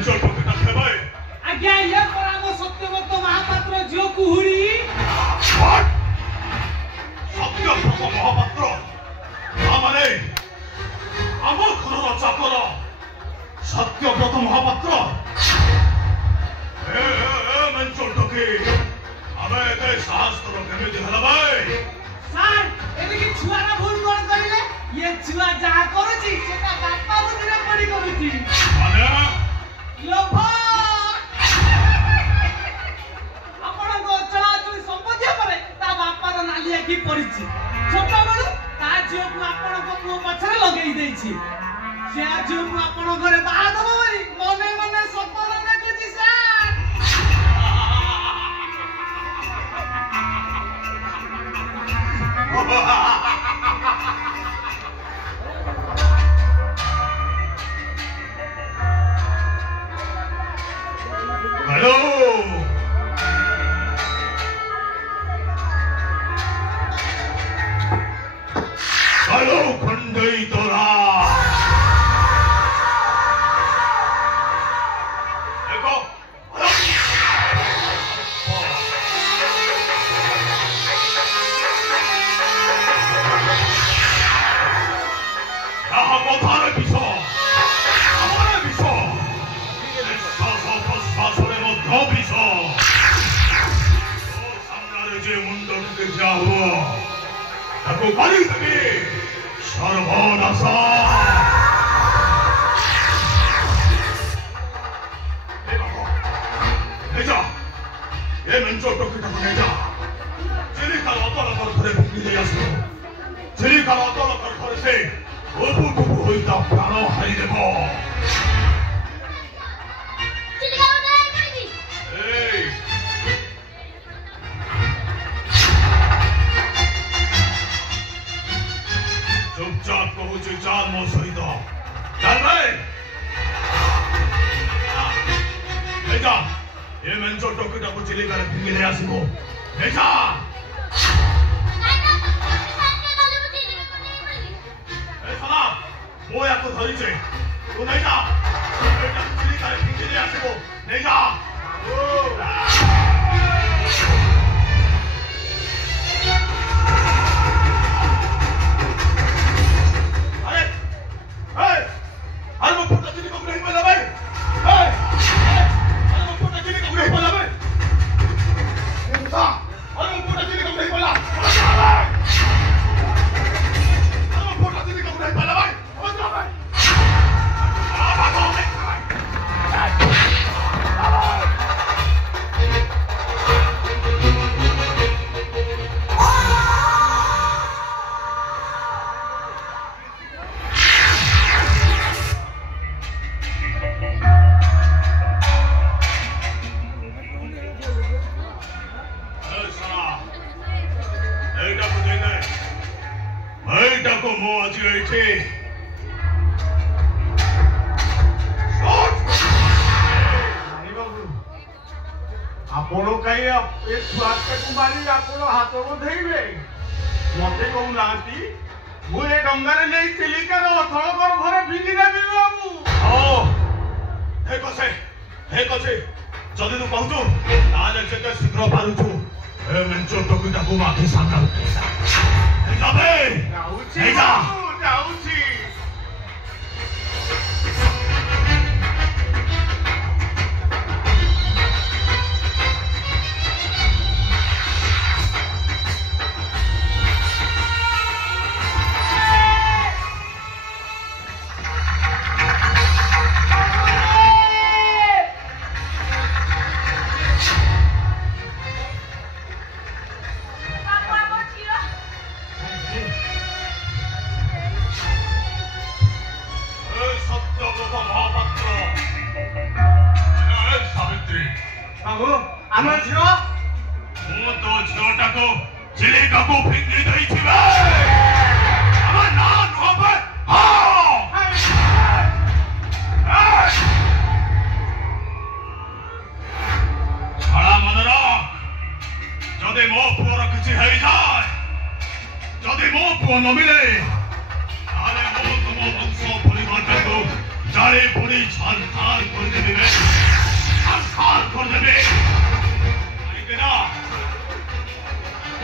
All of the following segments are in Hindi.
मंचल टोकेटा खेबाय आज्ञा ये पराम सत्यव्रत महापात्र जो कुहुरी सत्यव्रत महापात्र आमाने आम घरर चाकर सत्यव्रत महापात्र ए मंचल टोके आमे एते साहस करो केमिति हला भाई सर एबे कि छुआरा भूल कोन करिले ये छुआ जहा करूची सेटा बापा बुद्धि पड़ी करूची माने लोभ आपण को चलाचली संपत्ति परे ता बापार नालिया की पड़ीची छोट बडू ता जियो को आपण को मुंह पछरे लगेई देछि से जियो को आपण घरे बाहा दबो बरी मने मने सपन देखुची सर हेलो हेलो खंडई तोरा देखो यहाँ पथारे विष हमारे विष निश्वास प्रश्वासरे मध्य विष तो सामने जे मुंड ढुके जाओ ताको करी देबी सर्वनाश ले जा ये मंचो टोकेटा को ले जा चिलिका अतल कर घरे फिंगी दे आसो चिलिका अतल कर घर से ओबु टुबु होइता प्राण हारि देबो चिलिका उठाए करगी ए चुपचाप कहूची चाल मो सहित चल रे ले जा ये मंचो टोकेटा को चिलिका रे फिंगी दे आसो ले जा वो या तो धरी छे तू नहीं जा बेटा चिली का फिंगी दे आसो नहीं जा अरे अरे वो फुटा चिली को नहीं पला भाई अरे वो फुटा चिली को नहीं पला भाई अरे वो फुटा चिली को नहीं पला अरे वो फुटा चिली को नहीं पला भाई आपण कहीं एक छुआटे को मारी आपण हाथ को धैबे मते कहू नांती मु ए डंगारे नै चिलिका रो अथळ कर घरे फिंगी देबी बाबू ओ हे कसे जदी तू कहू ताले जेते शीघ्र पारुछु ए मंचो टोकेटा को आखे सामना उठेसा हे जाबे जाउची हे जा जाउची आनो झिरो मु तो झिरोटा को चिलिका को फिंगी देई छिबे आमा ना नोबे हां छाड़ा मन रख जदे मो पुअर किछि हेई जाय जदे मो पुअ न मिले ताले मो तुम वंश परिवार को শাড়ি পরি ছাড়খাড় করে দেবে ছাড়খাড় করে দেবে না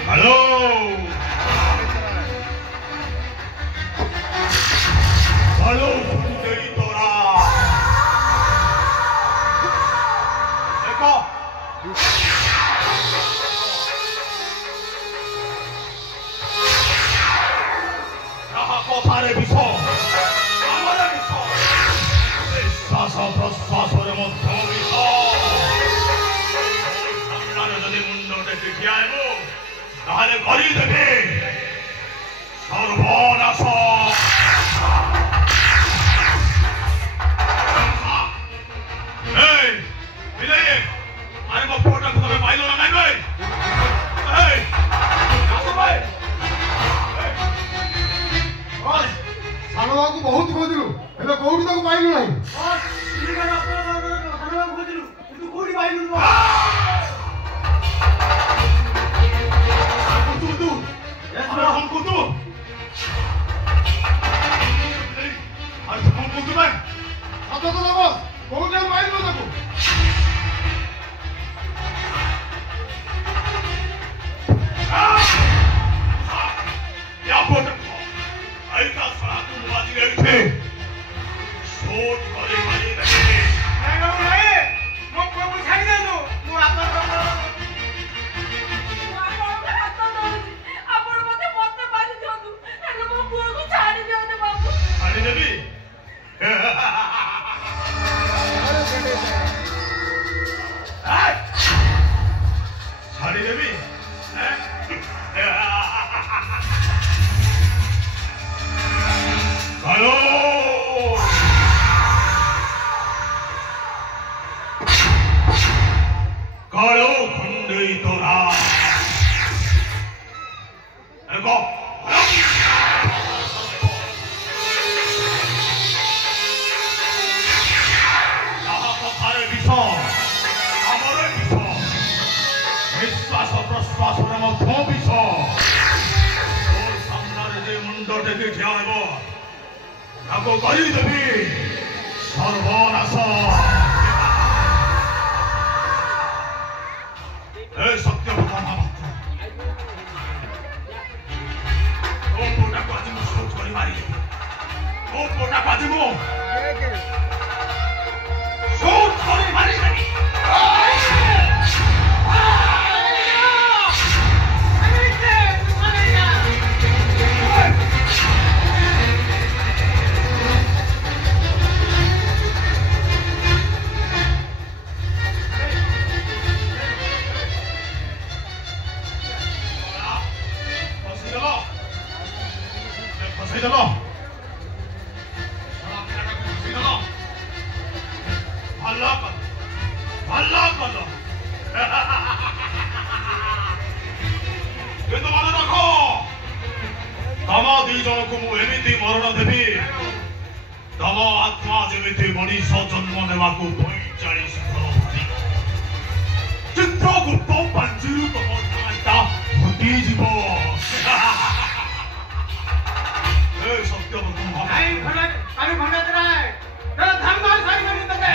হ্যালো হ্যালো তোরা দেখো কথারে বিষয় আমার বিষয় শ্বাস প্রশ্বাসের মধ্যে বিষয় যদি মুন্ডটা দেখে আইব তাহলে করি দেবে সর্বনাশ এই বিদায় আরে বাপটা কোথায় পাইলো না নাই ভাই এই আসো ভাই ସାନବାବୁ ବହୁତ ଖୋଜିଲୁ ହେଲେ କୋଉଠି ତାକୁ ପାଇଲୁ ନାହିଁ କୋଉଠି ପାଇଲୁ କୋଉଠି ପାଇଲୁ ତାକୁ ऐसा सलातुल बाजी गए थे सोच करे वाली रहे नहीं नहीं मो प्रभु छाड़ी दे दो मो आपन ଆପଣ ମତେ ମତେ ବାଜି ଦିଅନ୍ତୁ ହେଲେ ମୋ ପୁଅକୁ ଛାଡ଼ି ଦିଅନ୍ତୁ ବାବୁ छाड़ी देवी छाड़ी देवी हेलो कालो खंडई तोरा देखो कथारे विषय आमर विषय विश्वास प्रश्वास मध्य विषय তোর সামনে যে মুন্ড থেকে খেয়াব তাকে করি দেবি সর্বনাশ এই সত্যবতা মহাভক্ত ও পোটা কাজে মু সোচ করি মারি ও পোটা কাজে মু সোচ করি মারি দেবি चलो भल्ला कलो କିନ୍ତୁ ମନେ ରଖ ତମ ଦି ଜଣକୁ ମୁଁ ଏମିତି ମରଣ ଦେବି ତମ ଆତ୍ମା ଯେମିତି ମଣିଷ ଜନ୍ମ ନେବାକୁ 45 ଥର ଧରିବ ଚିତ୍ରଗୁପ୍ତ ପାଞ୍ଚିରୁ ତମ ନାଁଟା ଫୁଟିଯିବ सत्यव्रत नहीं भला अरे भला तेरा है तेरा धर्म है सही नहीं तके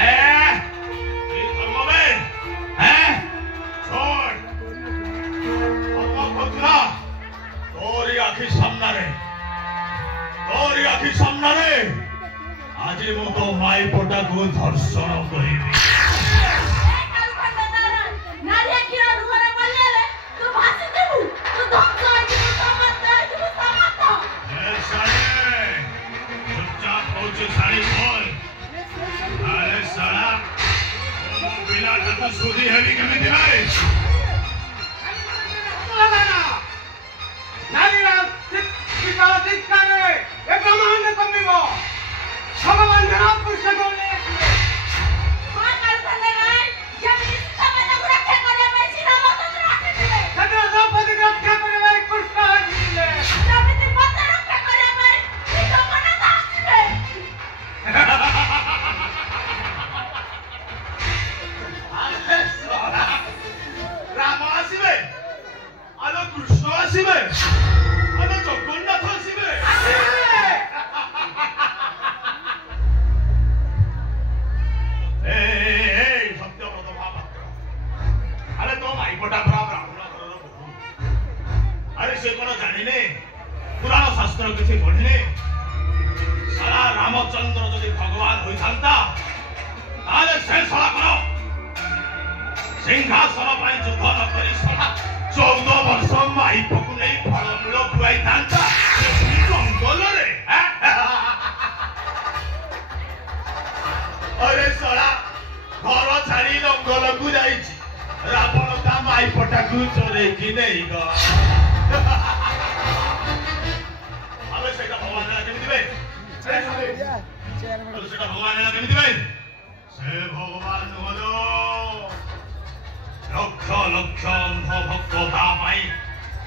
ये धर्म में हैं छोड़ धर्म खोजना तोरी आखि सामना रे आज मु तो माई पोटा को धर्षण करिबी नारी अखिरा रुगरे पल्ले रे तू भासी देबू तू धक्का आइबू समत आइबू समत साड़ी खोल अरे साला बिना तो सुधी हेवी के में दिलाए नारी रात पिता दिखता रे ए ब्रह्मांड कमिबो भगवान जनाब पुष्ट बोले हां कर ले रे जब इस समय तक रक्षा करे मैं सीधा मत रखे दिले सदा संपत्ति रक्षा करे मैं पुष्ट दिले जब इस मत रक्षा करे मैं ये तो मना आसीबे ଶଳା ଘର ଛାଡି ଜଙ୍ଗଲକୁ ଯାଇଛି ରାବଣ ତା ମାଇ ପଟାକୁ ଚୋରେଇକି ନେଇଗଲା ଆବେ ସେଇଟା ଭଗବାନ କେମିତି ବେ ସେଇଟା ଭଗବାନ କେମିତି ବେ ସେ ଭଗବାନ ନୁହଁ ଲକ୍ଷ ଲକ୍ଷ ଅନ୍ଧ ଭକ୍ତ ତା ପାଇଁ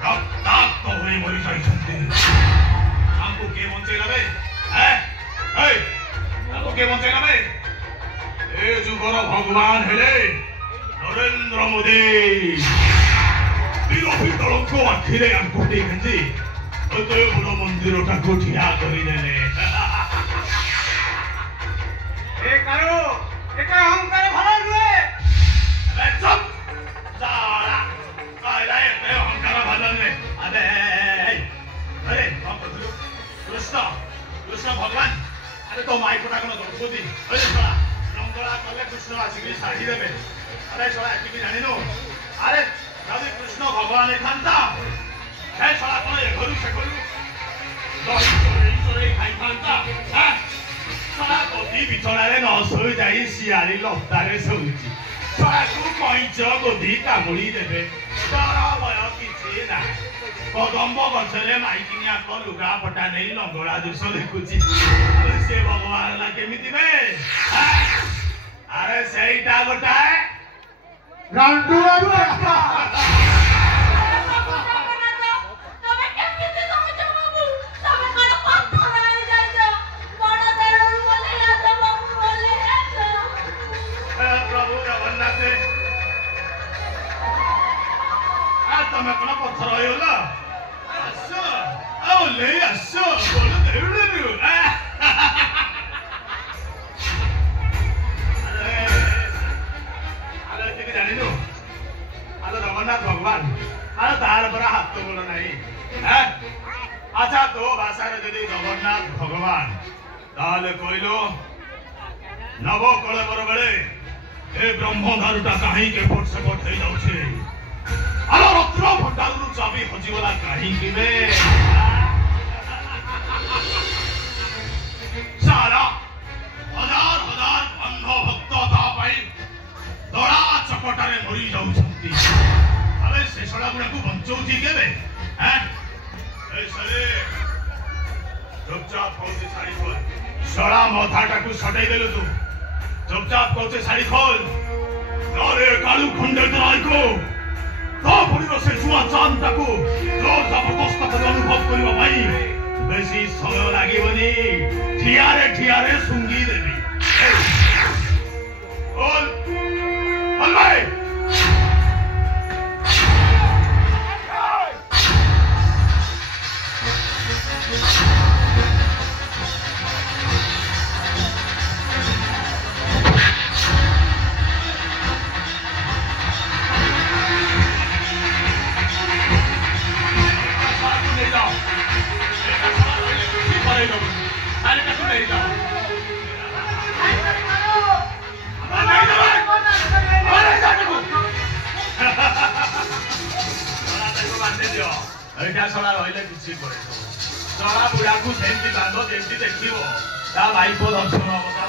ରକ୍ତାକ୍ତ ହୋଇ ମରି ଯାଇଛନ୍ତି ତାଙ୍କୁ କିଏ ବଞ୍ଚେଇଲା ବେ ତାଙ୍କୁ କିଏ ବଞ୍ଚେଇଲା ବେ ଏ ଯୁଗର ଭଗବାନ ହେଲେ ନରେନ୍ଦ୍ର ମୋଦି ବିରୋଧୀ ଦଳଙ୍କ ଆଖିରେ ଆଙ୍କୁଠି ଗେଞ୍ଜି ଏତେ ବଡ଼ ମନ୍ଦିରଟାକୁ ଠିଆ କରିଦେଲେ ଅହଙ୍କାର ଭଲ ନୁହେଁ ଅହଙ୍କାର ଭଲ ନୁହେଁ ଆରେ କଣ କହୁଥିଲୁ କୃଷ୍ଣ କୃଷ୍ଣ ଭଗବାନ ଆରେ ତୋ ମାଇ ପଟା କଣ ଦ୍ରୌପଦୀ ଆରେ ଶଳା ଲଙ୍ଗଳା କଲେ କୃଷ୍ଣ ଆସିକି ଶାଢ଼ୀ ଦେବେ ଆରେ ଶଳା ଏତିକି ଜାଣିନୁ ଆରେ ଯଦି କୃଷ୍ଣ ଭଗବାନ ହେଇଥାନ୍ତା ସେ ଶଳା କଣ ଏ ଘରୁ ସେ ଘରୁ ଦହି ଚୋରେଇ ଖାଇଥାନ୍ତା ଶଳା ଗଦି ବିଛଣାରେ ନ ଶୋଇ ଯାଇ ଶିଆଳି ଲତାରେ ଶୋଇଛି ଶଳାକୁ କଇଁଚ ଗଦି କାମୁଡ଼ି ଦେବେ ଡର ଭୟ କିଛି ନାହିଁ କଦମ୍ବ ଗଛରେ ମାଇକିନିଆ ଲୁଗା ପଟା ନେଇ ଲଙ୍ଗଳା ଦୃଶ୍ୟ ଦେଖୁଛି ସେ ଭଗବାନ ହେଲା କେମିତି ବେ ଆରେ ସେଇଟା ଗୋଟାଏ ପ୍ରଭୁ ଜଗନ୍ନାଥ ତମେ କଣ ପଥର ହେଇଗଲ ଆସ ଆଉ ନେଇ ଆସ ବଡ଼ ଦେଉଳରୁ ଆରେ ଟିକେ ଜାଣିନୁ ଆରେ ଜଗନ୍ନାଥ ଭଗବାନ ଆରେ ତାର ପରା ହାତ ଗୋଡ଼ ନାହିଁ ଆଚ୍ଛା ତୋ ଭାଷାରେ ଯଦି ଜଗନ୍ନାଥ ଭଗବାନ ତାହେଲେ କହିଲୁ ନବକଳେବର ବେଳେ ଏ ବ୍ରହ୍ମଧାରୁଟା କାହିଁକି ଏପଟ ସେପଟ ହେଇଯାଉଛି ଆଲୋ ରତ୍ନ ଭଣ୍ଡାରରୁ ଚାବି ହଜିଗଲା କାହିଁକି ବେ ସାରା ହଜାର ହଜାର ଅନ୍ଧ ଭକ୍ତ ତା ପାଇଁ ଦଳା ଚକଟାରେ ମରି ଯାଉଛନ୍ତି ଆବେ ସେ ଶଳା ଗୁଡାକୁ ବଞ୍ଚଉଛି କେବେ ଚୁପଚାପ କହୁଛି ଶାଢୀ ଖୋଲ ଶଳା ମଥାଟାକୁ ସଟେଇ ଦେଲୁ ତୁ ଚୁପଚାପ କହୁଛି ଶାଢୀ ଖୋଲ ନହେଲେ କାଳୁ ଖଣ୍ଡେ ରାଇକୁ ତାପରେ ସେ ଛୁଆ ଚାନ୍ଦଟାକୁ ଜବରଦସ୍ତ କରି ଅନୁଭବ କରିବା ପାଇଁ ବେଶୀ ସମୟ ଲାଗିବନି ଠିଆରେ ଠିଆରେ ଶୁଙ୍ଗି ଦେବି ଏଇଟା ଶଳା ରହିଲେ କିଛି କରେ ଶଳା ବୁଢାକୁ ସେମିତି ବାନ୍ଧ ଯେମିତି ଦେଖିବ ତା ଭାଇପ ଦର୍ଶନ ହବ ତା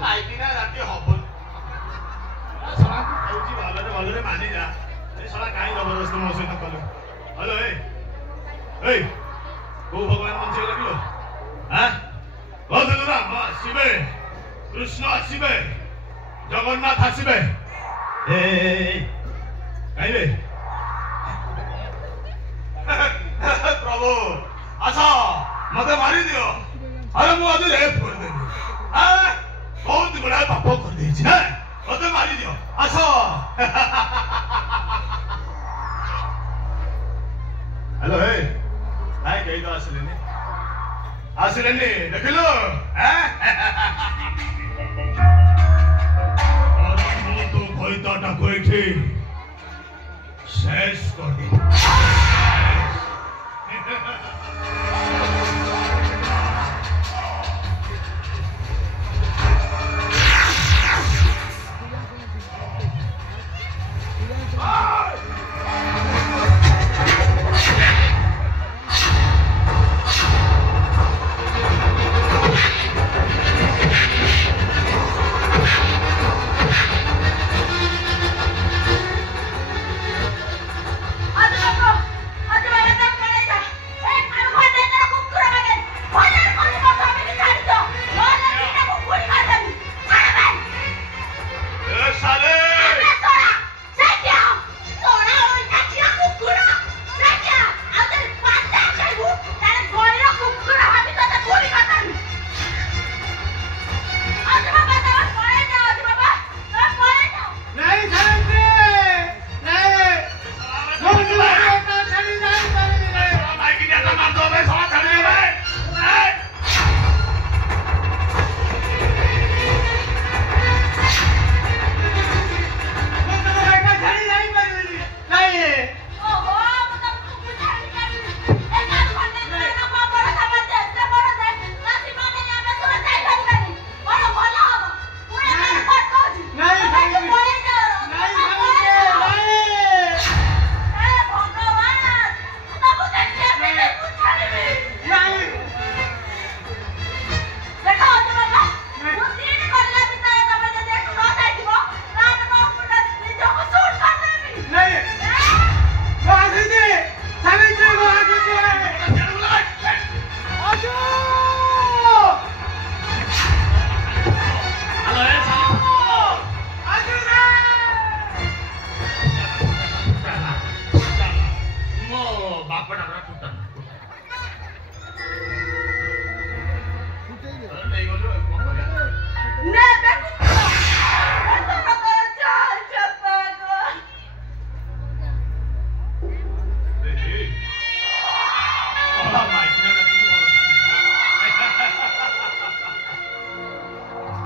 ପାଇକିନା ରାତି ହବନି ଶଳା କହୁଛି ଭଲରେ ଭଲରେ ମାନି ଯା ଏ ଶଳା କାହିଁ ଜବରଦସ୍ତି ମୋ ସହିତ କଲୁ ହଲୋ ଏଇ କୋଉ ଭଗବାନ ବଞ୍ଚେଇଲେ କିଲୋ କହୁଥିଲୁ ରାମ ଆସିବେ କୃଷ୍ଣ ଆସିବେ ଜଗନ୍ନାଥ ଆସିବେ କାହିଁରେ ପ୍ରଭୁ ଆସ ମତେ ମାରିଦିଅ ଆରେ ମୁଁ ଆଜି ରେପ୍ କରିଦେବି ବହୁତ ଗୁଡାଏ ପାପ କରିଦେଇଛି ମତେ ମାରିଦିଅ ଆସ ହ୍ୟାଲୋ କାହିଁ କେହି ତ ଆସିଲେନି ଦେଖିଲୁ ମୁଁ ତୋ କଇତାଟାକୁ ଏଇଠି ଶେଷ କରିଦେବି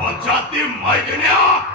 Bacati Maidania!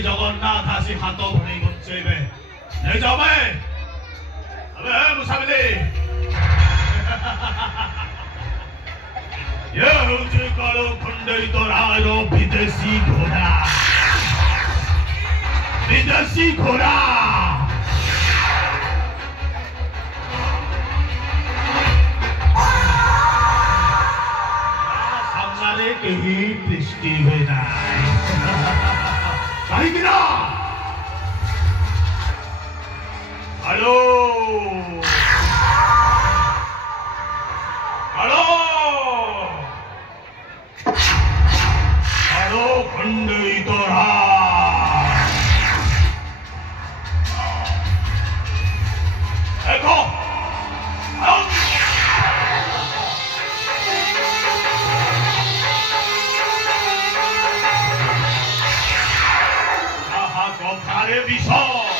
जगन्नाथ आसी हाथ भरे बचेबे नहीं जाबे अबे मुसाफिर ये होचे कालो खंडित रायो विदेशी घोड़ा सामने कहीं दृष्टि हुए ना हेलो हेलो খণ্ডেইতরা দেখো তাহা কথারে বিষয়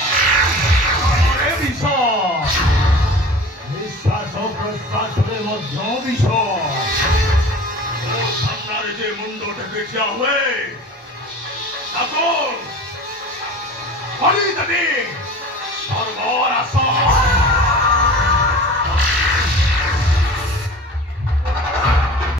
নিঃশ্বাস প্রশ্বাসের মধ্যে বিষয় সামনারে যে মুন্ডটাকে দেওয়া হবে তখন হরি দেবী সর্বর আসন